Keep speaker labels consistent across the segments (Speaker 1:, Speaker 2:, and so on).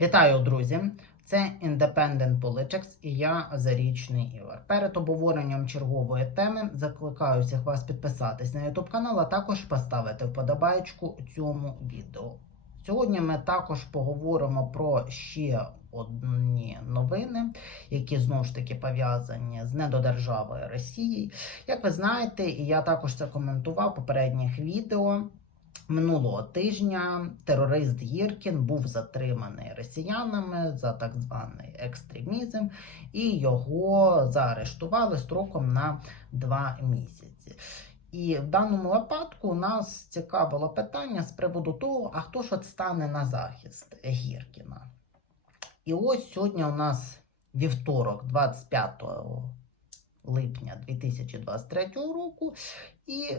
Speaker 1: Вітаю, друзі! Це Independent Politics і я Зарічний Ігор. Перед обговоренням чергової теми закликаю всіх вас підписатись на YouTube канал, а також поставити вподобайку цьому відео. Сьогодні ми також поговоримо про ще одні новини, які знову ж таки пов'язані з недодержавою Росії. Як ви знаєте, і я також це коментував попередніх відео. Минулого тижня терорист Гіркін був затриманий росіянами за так званий екстремізм, і його заарештували строком на два місяці. І в даному випадку нас цікавило питання з приводу того, а хто ж от стане на захист Гіркіна. І ось сьогодні у нас вівторок, 25 липня 2023 року, і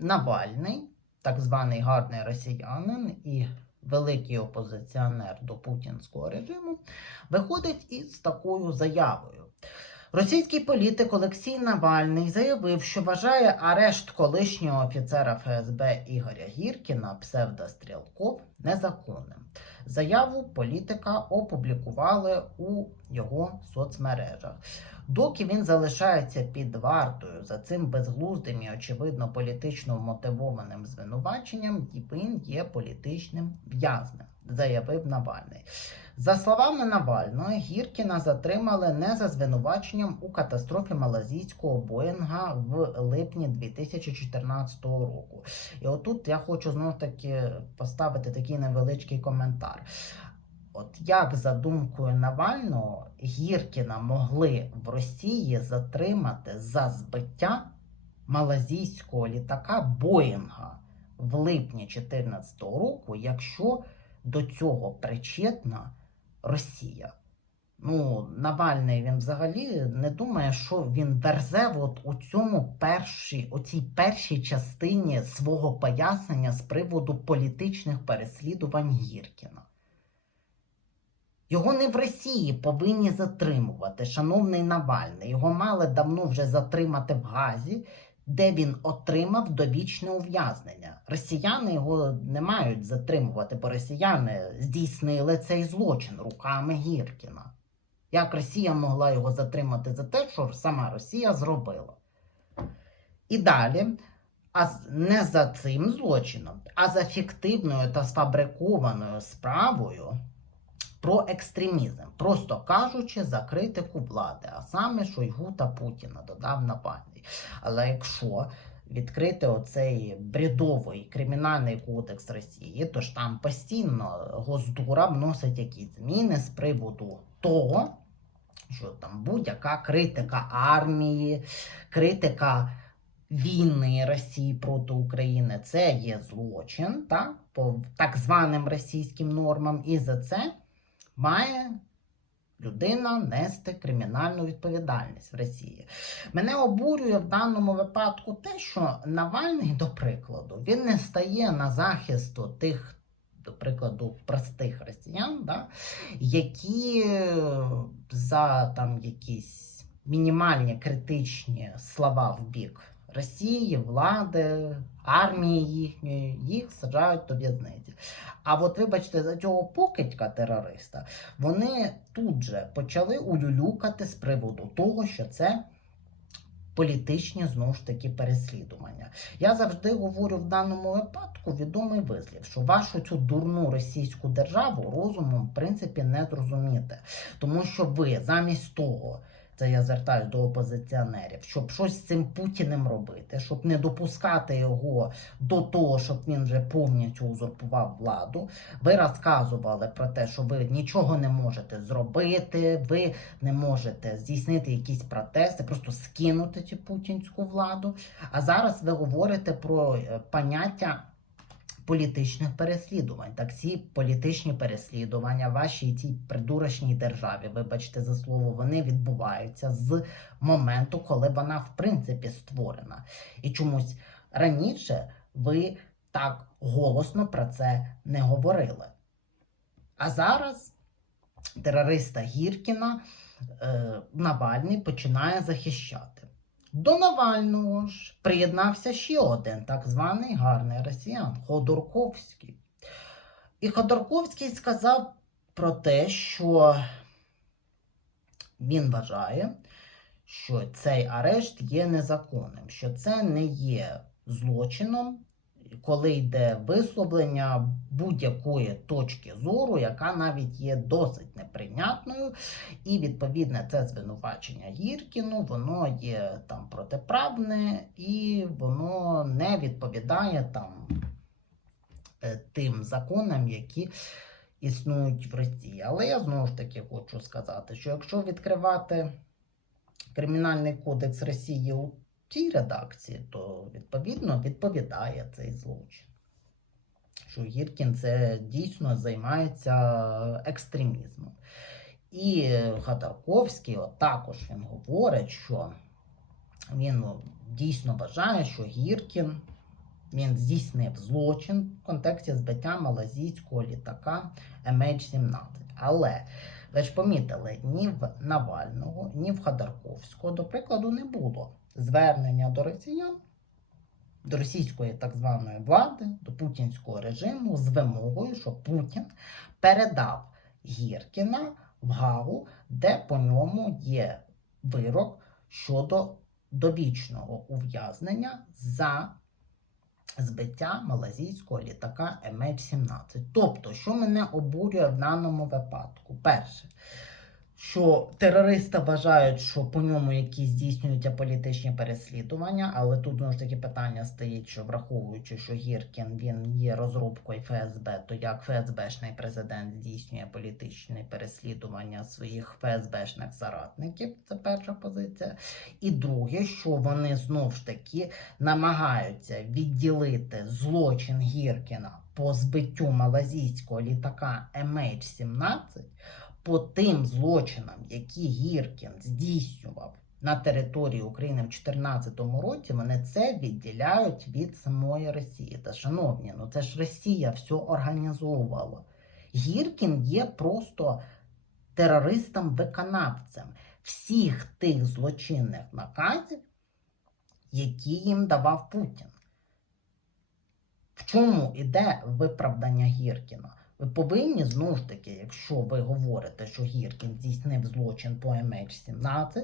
Speaker 1: Навальний так званий гарний росіянин і великий опозиціонер до путінського режиму, виходить із такою заявою. Російський політик Олексій Навальний заявив, що вважає арешт колишнього офіцера ФСБ Ігоря Гіркіна псевдострілков незаконним. Заяву політика опублікували у його соцмережах. Доки він залишається під вартою за цим безглуздим і очевидно політично вмотивованим звинуваченням, він є політичним в'язнем, заявив Навальний. За словами Навального, Гіркіна затримали не за звинуваченням у катастрофі малазійського Боїнга в липні 2014 року. І отут я хочу знову таки поставити такий невеличкий коментар. От як за думкою Навального Гіркіна могли в Росії затримати за збиття малазійського літака Боїнга в липні 2014 року, якщо до цього причетна Росія? Ну, Навальний він взагалі не думає, що він верзе от у цьому першій, у цій першій частині свого пояснення з приводу політичних переслідувань Гіркіна. Його не в Росії повинні затримувати, шановний Навальний. Його мали давно вже затримати в Газі, де він отримав довічне ув'язнення. Росіяни його не мають затримувати, бо росіяни здійснили цей злочин руками Гіркіна. Як Росія могла його затримати за те, що сама Росія зробила? І далі, а не за цим злочином, а за фіктивною та сфабрикованою справою про екстремізм, просто кажучи, за критику влади, а саме Шойгу та Путіна, додав Навальний. Але якщо відкрити оцей бредовий кримінальний кодекс Росії, то ж там постійно Госдура вносить якісь зміни з приводу того, що там будь-яка критика армії, критика. Війни Росії проти України це є злочин, так, по так званим російським нормам, і за це має людина нести кримінальну відповідальність в Росії. Мене обурює в даному випадку те, що Навальний, до прикладу, він не стає на захисту тих. До прикладу, простих росіян, да, які за там якісь мінімальні критичні слова в бік Росії, влади, армії їхньої, їх саджають до в'язниці. А от, вибачте, за цього покидька терориста вони тут же почали улюлюкати з приводу того, що це. Політичні знову ж таки переслідування. Я завжди говорю в даному випадку відомий вислів, що вашу цю дурну російську державу розумом в принципі не зрозуміти, тому що ви замість того. Це я звертаюся до опозиціонерів, щоб щось з цим Путіним робити, щоб не допускати його до того, щоб він вже повністю узурпував владу. Ви розказували про те, що ви нічого не можете зробити, ви не можете здійснити якісь протести, просто скинути цю путінську владу. А зараз ви говорите про е, поняття політичних переслідувань. Так ці політичні переслідування в вашій цій придурочній державі, вибачте за слово, вони відбуваються з моменту, коли вона в принципі створена. І чомусь раніше ви так голосно про це не говорили. А зараз терориста Гіркіна е, Навальний починає захищати. До Навального ж приєднався ще один так званий гарний росіян Ходорковський. І Ходорковський сказав про те, що він вважає, що цей арешт є незаконним, що це не є злочином, коли йде висловлення будь-якої точки зору, яка навіть є досить неприйнятною, і відповідне це звинувачення Гіркіну, воно є там протиправне і воно не відповідає там е, тим законам, які існують в Росії. Але я знову ж таки хочу сказати, що якщо відкривати Кримінальний кодекс Росії у цій редакції, то відповідно відповідає цей злочин. Що Гіркін це дійсно займається екстремізмом. І Ходорковський от також він говорить, що він дійсно вважає, що Гіркін він здійснив злочин в контексті збиття малазійського літака MH17. Але ви ж помітили, ні в Навального, ні в Ходорковського, до прикладу, не було звернення до росіян, до російської так званої влади, до путінського режиму з вимогою, що Путін передав Гіркіна в Гагу, де по ньому є вирок щодо довічного ув'язнення за збиття малазійського літака MH17. Тобто, що мене обурює в даному випадку? Перше, що терористи вважають, що по ньому якісь здійснюються політичні переслідування, але тут знову ж таки питання стоїть, що враховуючи, що Гіркін він є розробкою ФСБ, то як ФСБшний президент здійснює політичні переслідування своїх ФСБшних соратників, це перша позиція. І друге, що вони знов ж таки намагаються відділити злочин Гіркіна по збиттю малазійського літака MH17 по тим злочинам, які Гіркін здійснював на території України в 2014 році, вони це відділяють від самої Росії. Та шановні, ну це ж Росія все організовувала. Гіркін є просто терористом-виконавцем всіх тих злочинних наказів, які їм давав Путін. Чому іде виправдання Гіркіна? Ви повинні знову ж таки, якщо ви говорите, що Гіркін здійснив злочин по MH17,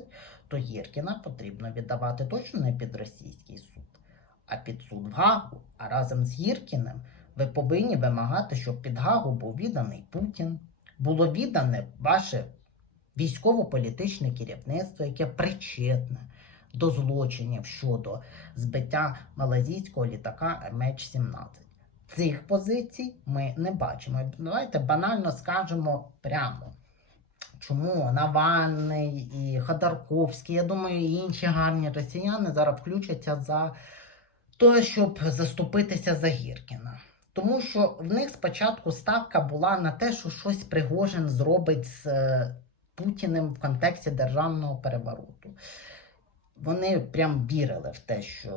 Speaker 1: то Гіркіна потрібно віддавати точно не під російський суд, а під суд в Гагу. А разом з Гіркіним ви повинні вимагати, щоб під Гагу був відданий Путін, було віддане ваше військово-політичне керівництво, яке причетне до злочинів щодо збиття малазійського літака MH17. Цих позицій ми не бачимо. Давайте банально скажемо прямо. Чому Навальний і Ходорковський, я думаю, і інші гарні росіяни зараз включаться за те, щоб заступитися за Гіркіна. Тому що в них спочатку ставка була на те, що щось Пригожин зробить з е, Путіним в контексті державного перевороту. Вони прям вірили в те, що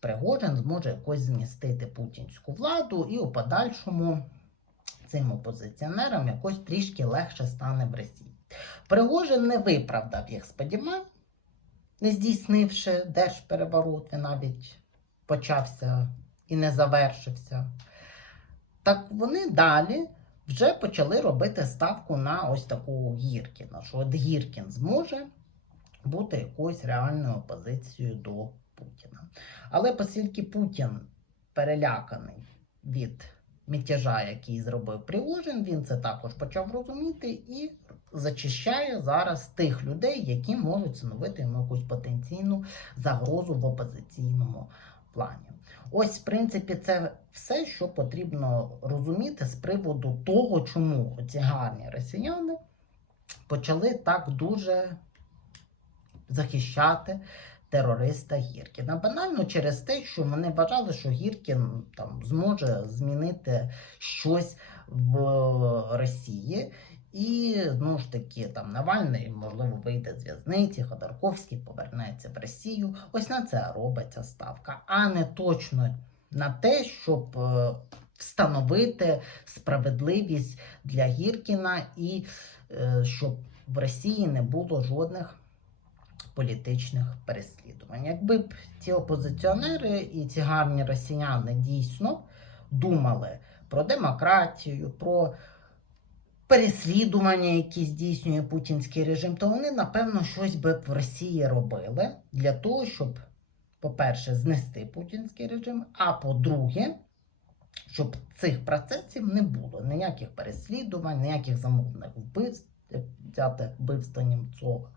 Speaker 1: Пригожин зможе якось змістити путінську владу, і у подальшому цим опозиціонерам якось трішки легше стане в Росії. Пригожин не виправдав їх сподівань, не здійснивши держпереворот, він навіть почався і не завершився. Так вони далі вже почали робити ставку на ось таку Гіркіна, що от Гіркін зможе бути якоюсь реальною опозицією до Путіна. Але оскільки Путін переляканий від мятежа, який зробив Пригожин, він це також почав розуміти і зачищає зараз тих людей, які можуть становити йому якусь потенційну загрозу в опозиційному плані. Ось, в принципі, це все, що потрібно розуміти з приводу того, чому ці гарні росіяни почали так дуже захищати терориста Гіркіна. Банально через те, що вони вважали, що Гіркін там зможе змінити щось в Росії. І знову ж таки, там Навальний, можливо, вийде з в'язниці, Ходорковський повернеться в Росію. Ось на це робиться ставка, а не точно на те, щоб е, встановити справедливість для Гіркіна і е, щоб в Росії не було жодних політичних переслідувань. Якби б ці опозиціонери і ці гарні росіяни дійсно думали про демократію, про переслідування, які здійснює путінський режим, то вони, напевно, щось би в Росії робили для того, щоб, по-перше, знести путінський режим, а по-друге, щоб цих процесів не було, ніяких переслідувань, ніяких замовних вбивств, взяти вбивство Німцова.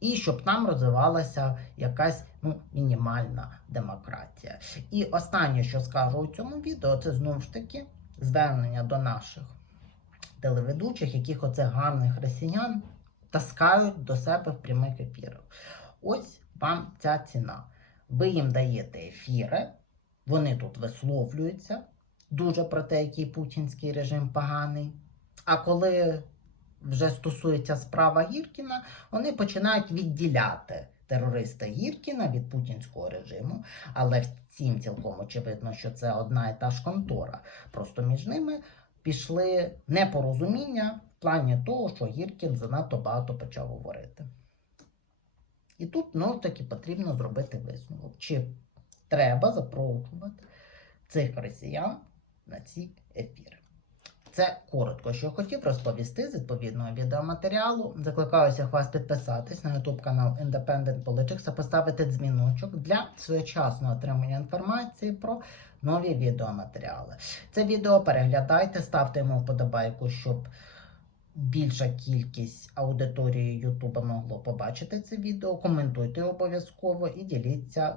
Speaker 1: І щоб там розвивалася якась ну, мінімальна демократія. І останнє, що скажу у цьому відео, це знову ж таки звернення до наших телеведучих, яких оце гарних росіян таскають до себе в прямих ефірах. Ось вам ця ціна. Ви їм даєте ефіри, вони тут висловлюються дуже про те, який путінський режим поганий. А коли вже стосується справа Гіркіна, вони починають відділяти терориста Гіркіна від путінського режиму, але всім цілком очевидно, що це одна і та ж контора. Просто між ними пішли непорозуміння в плані того, що Гіркін занадто багато почав говорити. І тут ну, таки потрібно зробити висновок, чи треба запрошувати цих росіян на ці ефіри. Це коротко, що хотів розповісти з відповідного відеоматеріалу. Закликаю всіх вас підписатись на YouTube канал Independent Politics та поставити дзвіночок для своєчасного отримання інформації про нові відеоматеріали. Це відео переглядайте, ставте йому вподобайку, щоб більша кількість аудиторії Ютуба могло побачити це відео. Коментуйте обов'язково і діліться